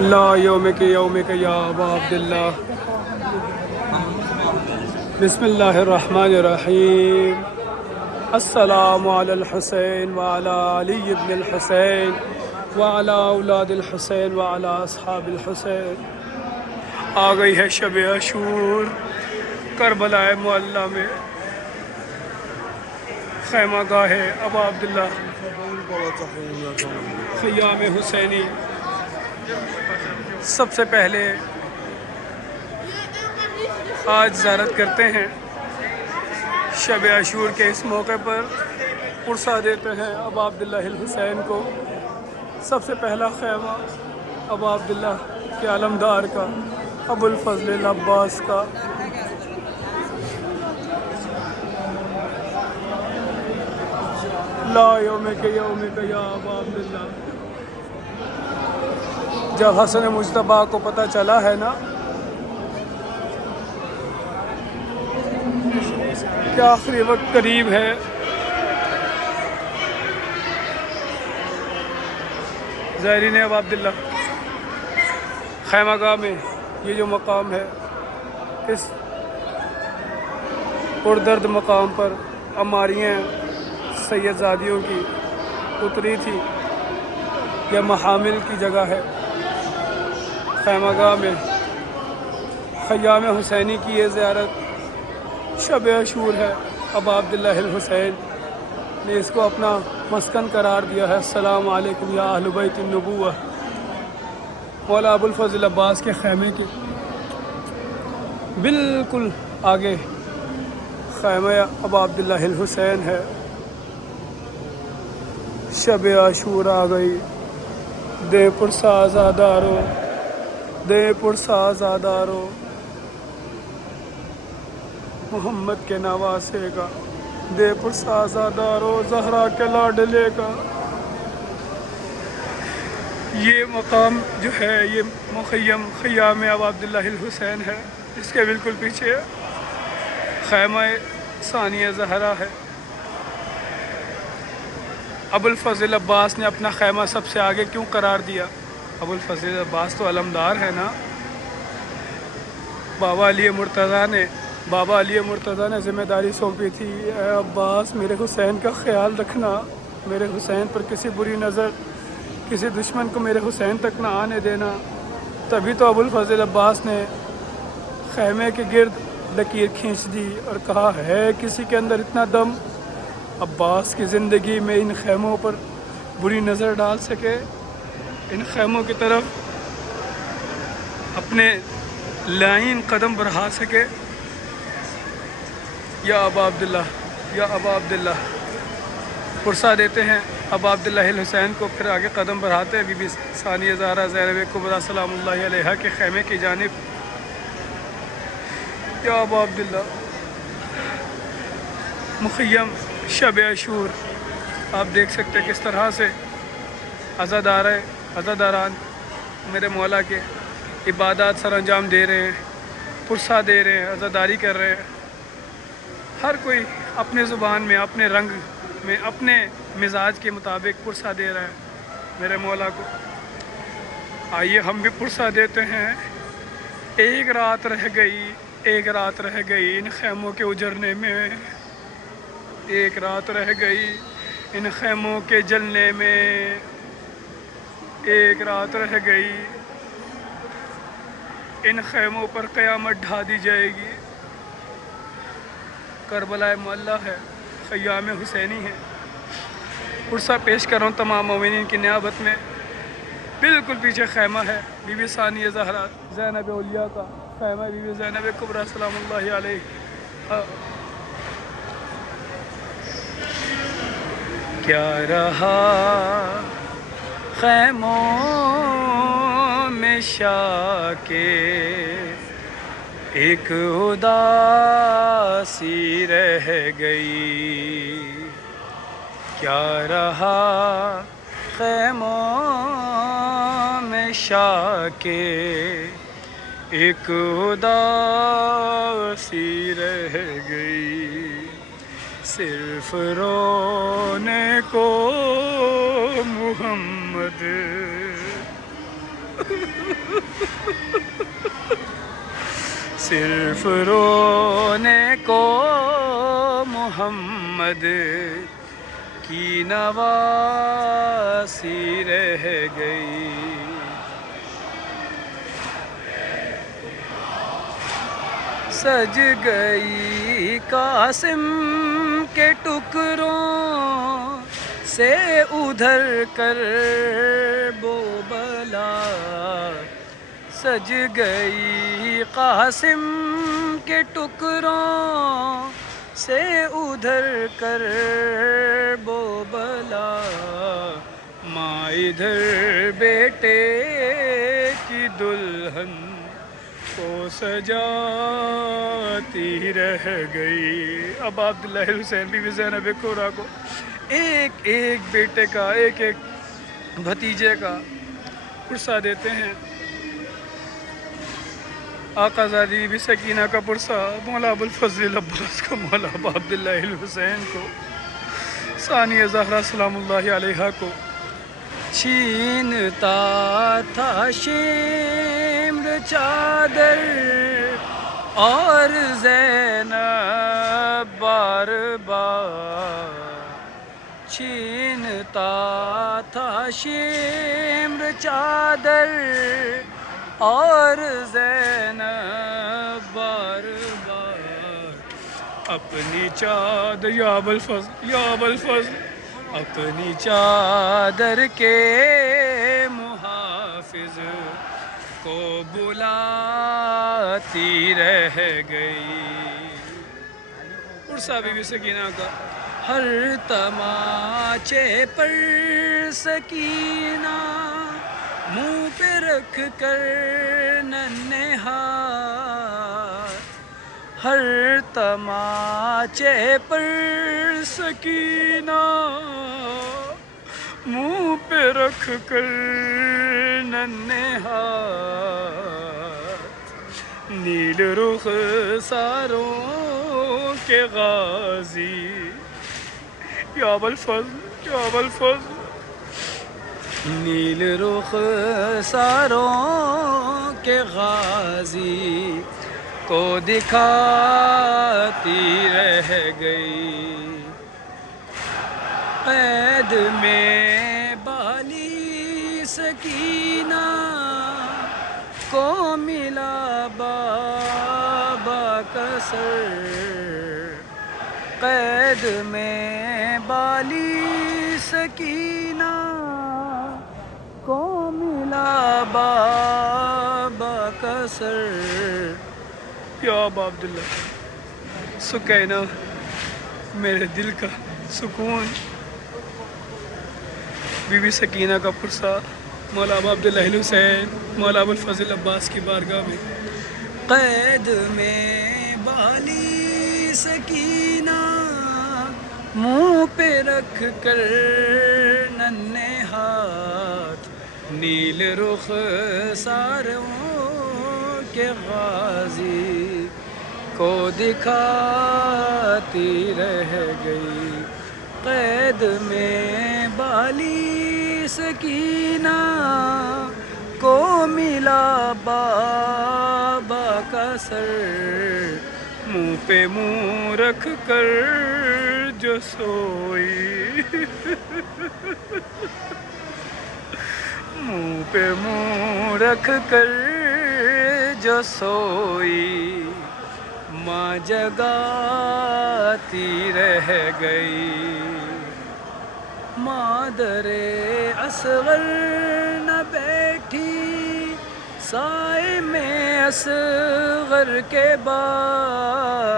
لا یومک یومک یا ابا عبداللہ. بسم اللہ الرحمن الرحیم. السلام علی الحسین وعلی علی ابن الحسین وعلی اولاد الحسین وعلی اصحاب الحسین. آ گئی ہے شب عاشور کربلا معلیٰ میں خیمہ گاہ ابا عبداللہ خیام حسینی. سب سے پہلے آج زیارت کرتے ہیں شب عاشور کے اس موقع پر پرسہ دیتے ہیں ابا عبداللہ الحسین کو. سب سے پہلا خیمہ ابا عبداللہ کے علمدار کا ابو الفضل العباس کا. لا یومک یومک یا ابا عبداللہ. جب حسن مجتبیٰ کو پتہ چلا ہے نا کہ آخری وقت قریب ہے، زائرین ابا عبداللہ خیمہ گاہ میں یہ جو مقام ہے، اس پردرد مقام پر عماریاں سید زادیوں کی اتری تھی. یہ محامل کی جگہ ہے. خیمہ گاہ میں خیام حسینی کی یہ زیارت شب عاشور ہے. ابا عبداللہ الحسین نے اس کو اپنا مسکن قرار دیا ہے. السلام علیکم یا اہل بیت النبوہ. مولا ابو الفضل عباس کے خیمے کے بالکل آگے خیمہ ابا عبداللہ الحسین ہے. شب عاشور آ گئی. دے پرسہ آزادارو، دے پرسہ آزادارو محمد کے نواسے کا، دے پرسہ آزادارو زہرا کے لاڈلے کا. یہ مقام جو ہے یہ مخیم خیام ابا عبداللہ الحسین ہے. اس کے بالکل پیچھے خیمہ ثانیہ زہرا ہے. ابو الفضل عباس نے اپنا خیمہ سب سے آگے کیوں قرار دیا؟ ابو الفضل عباس تو علمدار ہے نا. بابا علی مرتضیٰ نے ذمہ داری سونپی تھی، اے عباس میرے حسین کا خیال رکھنا، میرے حسین پر کسی بری نظر کسی دشمن کو میرے حسین تک نہ آنے دینا. تبھی تو ابو الفضل عباس نے خیمے کے گرد لکیر کھینچ دی اور کہا ہے کسی کے اندر اتنا دم عباس کی زندگی میں ان خیموں پر بری نظر ڈال سکے، ان خیموں کی طرف اپنے لائن قدم بڑھا سکے. یا ابا عبداللہ، یا ابا عبداللہ. پرسہ دیتے ہیں ابا عبداللہ الحسین کو، پھر آگے قدم بڑھاتے ہیں بی بی ثانیہ زہرا زینب کبریٰ سلام اللہ علیہا کے خیمے کی جانب. یا ابا عبداللہ. مخیم شب عاشور آپ دیکھ سکتے کس طرح سے عزاداران میرے مولا کے عبادات سر انجام دے رہے ہیں، پرسہ دے رہے ہیں، عزاداری کر رہے ہیں. ہر کوئی اپنے زبان میں، اپنے رنگ میں، اپنے مزاج کے مطابق پرسہ دے رہا ہے میرے مولا کو. آئیے ہم بھی پرسہ دیتے ہیں. ایک رات رہ گئی ان خیموں کے اجرنے میں، ایک رات رہ گئی ان خیموں کے جلنے میں، ایک رات رہ گئی ان خیموں پر قیامت ڈھا دی جائے گی. کربلا معلیٰ ہے، خیام حسینی ہے. پرسہ پیش کر رہا ہوں تمام مومنین کی نیابت میں. بالکل پیچھے خیمہ ہے بی بی ثانیہ زہرا زینب اولیاء کا خیمہ، بی بی زینب کبریٰ سلام اللہ علیہ. کیا رہا خیموں میں شاکے ایک اداسی رہ گئی. کیا رہا خیموں میں شاکے ایک اداسی رہ گئی. صرف رونے کو محمد صرف رونے کو محمد کی نواسی رہ گئی. سج گئی قاسم کے ٹکڑوں سے ادھر کر بلا. سج گئی قاسم کے ٹکڑوں سے ادھر کر بلا. ماں ادھر بیٹے کی دلہن کو سجاتی رہ گئی. اب عبداللہ حسین بی بی زینب کبریٰ کو ایک ایک بیٹے کا ایک ایک بھتیجے کا پرسہ دیتے ہیں. آقا زادی بی بی سکینہ کا پرسہ مولا ابوالفضل عباس کو، مولا ابا عبداللہ الحسین کو، ثانیہ زہرا سلام اللہ علیہا کو. چھینتا تھا شمر چادر اور زینب بار بار. چھینتا تھا شمر چادر اور زینب بار بار. اپنی چادر یا ابوالفضل یا ابوالفضل اپنی چادر کے محافظ کو بلاتی رہ گئی. پرسہ بی بی سکینہ کا. ہر تماچے پر سکینہ منہ پہ رکھ کر ننھے ہاتھ. ہر تماچے پر سکینہ منہ پہ رکھ کر ننھے ہاتھ. نیل رخ ساروں کے غازی یا ابوالفضل یا ابوالفضل. نیل رخ ساروں کے غازی کو دکھاتی رہ گئی. قید میں بالی سکینہ کو ملا بابا کا سر. قید میں بالی سکینہ کو ملا بابا کا سر. یا ابا عبداللہ سکینہ میرے دل کا سکون. بی بی سکینہ کا پرسہ مولا ابا عبداللہ الحسین مولا ابوالفضل عباس کی بارگاہ میں. قید میں بالی سکینہ منہ پہ رکھ کر ننھے ہاتھ. نیل رخ ساروں کے غازی کو دکھاتی رہ گئی. قید میں بالی سکینہ کو ملا بابا کا سر. منہ پہ منہ رکھ کر جو سوئی منہ پہ منہ رکھ کر جو سوئی. ماں جگاتی رہ گئی. مادر اصغر نہ بیٹھی سائے میں اصغر کے بعد.